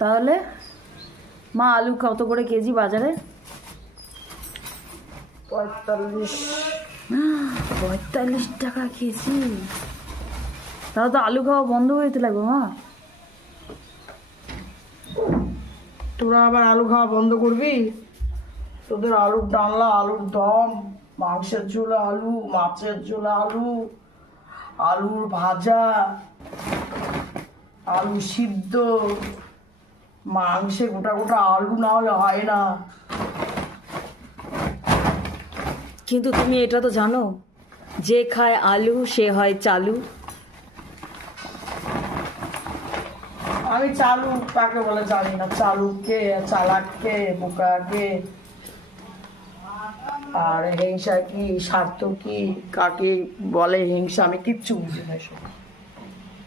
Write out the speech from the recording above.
তাহলে মা আলু কত করে কেজি বাজারে? 45 টাকা কেজি। তাহলে তো আলু খাওয়া বন্ধ হয়ে যেতে লাগবে মা। তোরা আবার আলু খাওয়া বন্ধ করবি? তোদের আলুর ডালনা, আলুর দম, মাংসের ঝোল আলু, মাছের ঝোল আলু, আলুর ভাজা, আলু সিদ্ধ, মাংসে গোটা গোটা আলু না হলে হয় না। কিন্তু তুমি এটা তো জানো, যে খায় আলু সে হয় চালু। আমি চালু কাকে বলে জানি না, চালুকে, চালাককে, বোকাকে, আর হিংসা কি, স্বার্থ কি, কাকে বলে হিংসা, আমি কিচ্ছু বুঝি না এসব।